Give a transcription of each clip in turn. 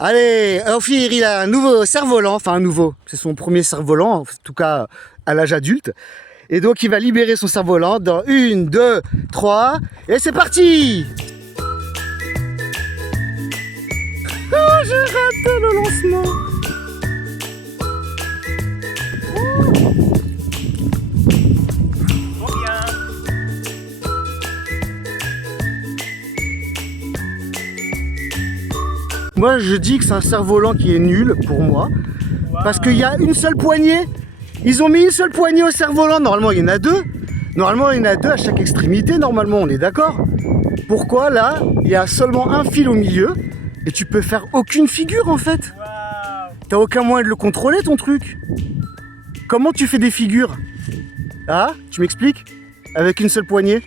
Allez, Ophir, il a un nouveau cerf-volant, enfin un nouveau, c'est son premier cerf-volant, en tout cas à l'âge adulte. Et donc il va libérer son cerf-volant dans 1, 2, 3, et c'est parti. Oh, j'ai raté le lancement. Moi je dis que c'est un cerf-volant qui est nul pour moi, parce qu'il y a une seule poignée. Ils ont mis une seule poignée au cerf-volant, normalement il y en a deux. Normalement il y en a deux à chaque extrémité, normalement on est d'accord. Pourquoi là, il y a seulement un fil au milieu et tu peux faire aucune figure en fait. T'as aucun moyen de le contrôler ton truc. Comment tu fais des figures? Ah, tu m'expliques? Avec une seule poignée?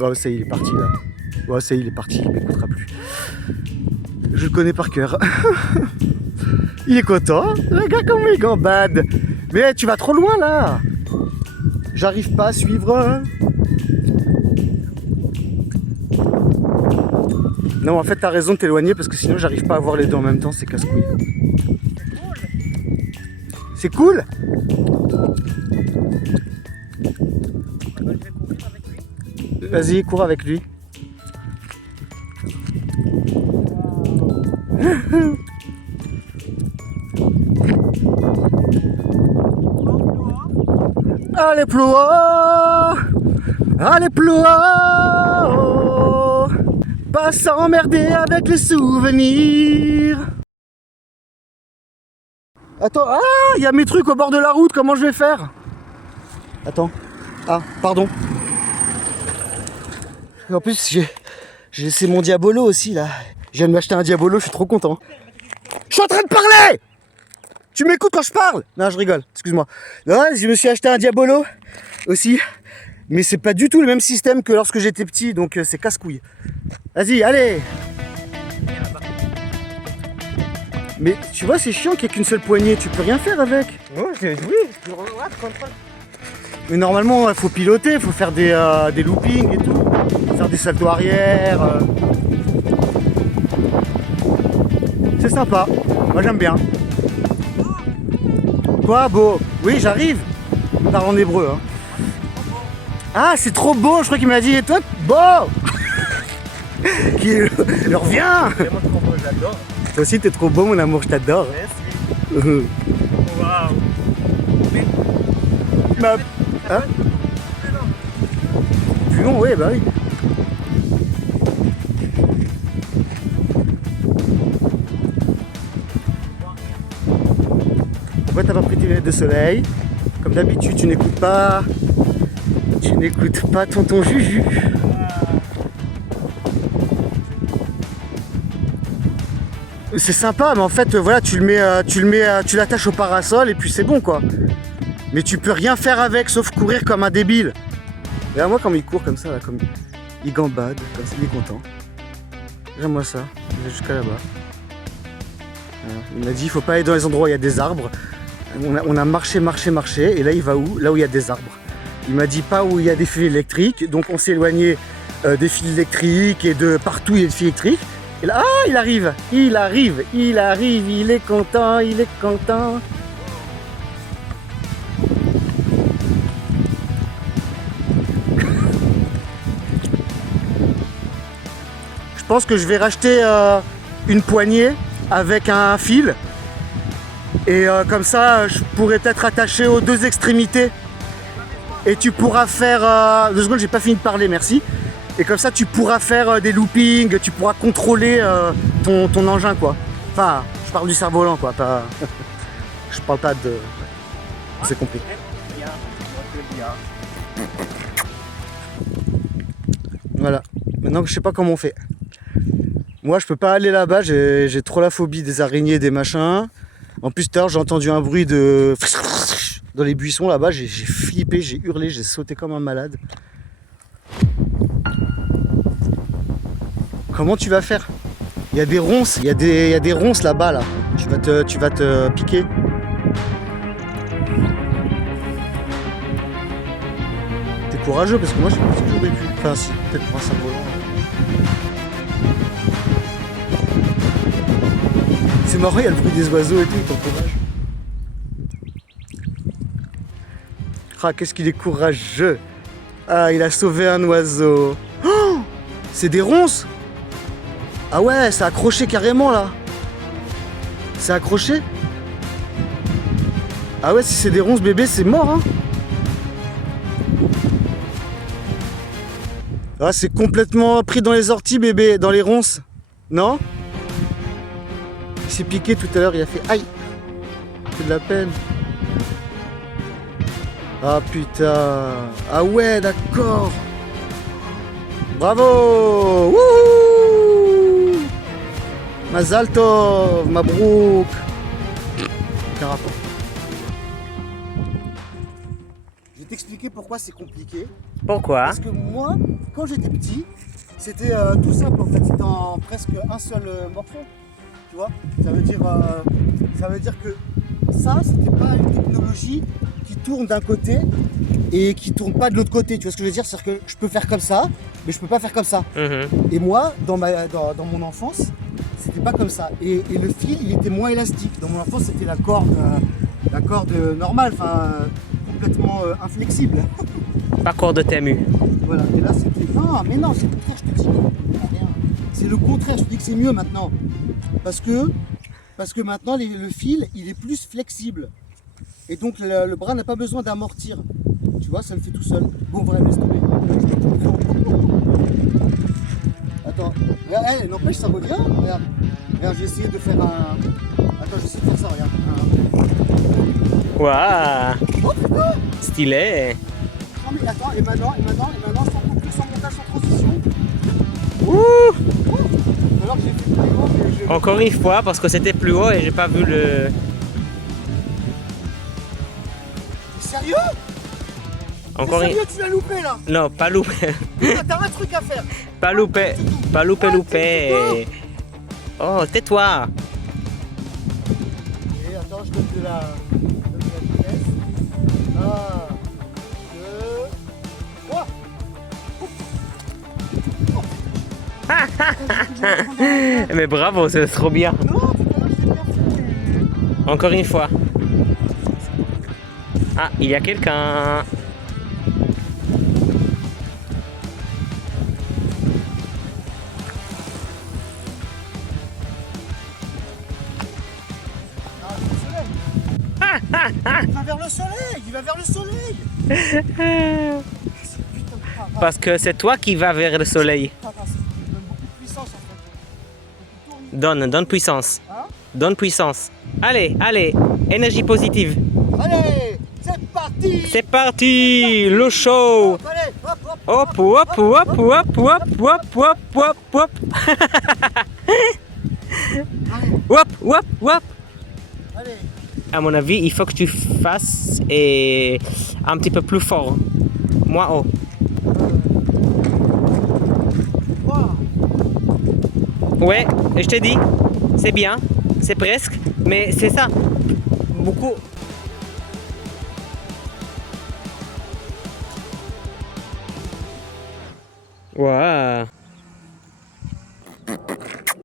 Bon ça y est, il est parti là. Bon ça y est, il est parti, il m'écoutera plus. Je le connais par cœur. Il est content. Regarde comment il gambade. Mais tu vas trop loin là. J'arrive pas à suivre. Non, en fait, t'as raison de t'éloigner parce que sinon, j'arrive pas à voir les deux en même temps. C'est casse-couille. C'est cool. Vas-y, cours avec lui. Allez plus haut, allez plus haut, pas s'emmerder avec les souvenirs. Attends, ah, il y a mes trucs au bord de la route, comment je vais faire? Attends, ah, pardon. En plus, j'ai laissé mon Diabolo aussi là. Je viens de m'acheter un Diabolo, je suis trop content. Je suis en train de parler! Tu m'écoutes quand je parle? Non, je rigole, excuse-moi. Non, je me suis acheté un Diabolo aussi. Mais c'est pas du tout le même système que lorsque j'étais petit, donc c'est casse-couille. Vas-y, allez! Mais tu vois, c'est chiant qu'il n'y ait qu'une seule poignée, tu peux rien faire avec. Oui, Mais normalement, il faut piloter, il faut faire des loopings et tout. Faire des saltos arrière. C'est sympa, moi j'aime bien. Quoi, beau? Oui, j'arrive. Il parle en hébreu. Hein. Ah, c'est trop beau. Je crois qu'il m'a dit, et toi, beau. Qui reviens. Vraiment trop beau, j'adore. Toi aussi, t'es trop beau, mon amour, je t'adore. Merci. Waouh. Bah, hein? Plus long, oui, bah oui. Pourquoi t'as pas pris tes lunettes de soleil? Comme d'habitude, tu n'écoutes pas tonton Juju. C'est sympa, mais en fait, voilà, tu l'attaches au parasol et puis c'est bon quoi. Mais tu peux rien faire avec sauf courir comme un débile. Regarde moi comme il court comme ça, là, comme il gambade, comme ça, il est content. Regarde-moi ça, il va jusqu'à là-bas. Il m'a dit il faut pas aller dans les endroits où il y a des arbres. On a marché, et là il va où? Là où il y a des arbres. Il m'a dit pas où il y a des fils électriques, donc on s'est éloigné des fils électriques et de partout il y a des fils électriques. Et là, ah, il arrive, il est content, Je pense que je vais racheter une poignée avec un fil. Et comme ça, je pourrais être attaché aux deux extrémités. Et tu pourras faire... 2 secondes, j'ai pas fini de parler, merci. Et comme ça, tu pourras faire des loopings, tu pourras contrôler ton engin, quoi. Enfin, je parle du cerf-volant, quoi. Pas... je parle pas de... C'est compris. Voilà. Maintenant, je sais pas comment on fait. Moi, je peux pas aller là-bas, j'ai trop la phobie des araignées, des machins. En plus, tout à l'heure, j'ai entendu un bruit de... dans les buissons là-bas, j'ai flippé, j'ai hurlé, j'ai sauté comme un malade. Comment tu vas faire? Il y a des ronces, il y a des ronces là-bas là. Tu vas te piquer. T'es courageux parce que moi je pense que j'aurais pu. Enfin si, peut-être pour un cerf-volant. C'est marrant, il y a le bruit des oiseaux et tout, ton courage. Ah, qu'est-ce qu'il est courageux. Ah, il a sauvé un oiseau. Oh, c'est des ronces. Ah ouais, c'est accroché carrément là. C'est accroché. Ah ouais, si c'est des ronces bébé, c'est mort hein. Ah, c'est complètement pris dans les orties bébé, dans les ronces. Non? Il s'est piqué tout à l'heure, il a fait aïe. C'est de la peine. Ah putain. Ah ouais, d'accord. Bravo. Wouhou. Mazal tov, mabrouk. Aucun rapport. Je vais t'expliquer pourquoi c'est compliqué. Pourquoi? Parce que moi, quand j'étais petit, c'était tout simple en fait. C'était en presque un seul morceau. Tu vois, ça veut dire que ça, c'était pas une technologie qui tourne d'un côté et qui tourne pas de l'autre côté. Tu vois ce que je veux dire? C'est-à-dire que je peux faire comme ça, mais je peux pas faire comme ça. Et moi, dans mon enfance, c'était pas comme ça. Et le fil, il était moins élastique. Dans mon enfance, c'était la corde normale, enfin complètement inflexible. Pas corde de Temu. Voilà. Et là, c'était non, mais non, c'est le contraire. Je te dis, rien. C'est le contraire. Je te dis que c'est mieux maintenant. Parce que maintenant, le fil, il est plus flexible. Et donc, le bras n'a pas besoin d'amortir. Tu vois, ça le fait tout seul. Bon, voilà, laisse tomber. Attends, regarde, n'empêche, ça revient. Regarde, je vais essayer de faire un... Attends, je vais essayer de faire ça, regarde. Waouh, Oh, putain. stylé. Non, mais attends, et maintenant, sans montage, sans transition. Ouh. Alors que j'ai fait plus haut, mais je... Encore une fois, parce que c'était plus haut et j'ai pas vu le... Sérieux? Encore T'es une... sérieux, tu l'as loupé là? Non, pas loupé. Ah, t'as un truc à faire. Pas loupé. Pas loupé, loupé. Oh, tais-toi. Et attends, je donne de la vitesse. 1, 2, 3. Mais bravo, c'est trop bien. Non, tout à l'heure, j'ai bien fait. Encore une fois. Ah, il y a quelqu'un. Il va vers le soleil, il va vers le soleil. Parce que c'est toi qui vas vers le soleil. Ça donne beaucoup de puissance en fait. Donne puissance. Hein? Donne puissance. Allez, allez, énergie positive. Allez, c'est parti. C'est parti, le show. Allez, hop. Hop, hop, hop, hop, hop, hop, hop, hop, hop. Hop, hop, hop. Allez. À mon avis, il faut que tu fasses et un petit peu plus fort. Moi, oh. Ouais, je te dis, c'est bien, c'est presque, mais c'est ça. Beaucoup. Waouh.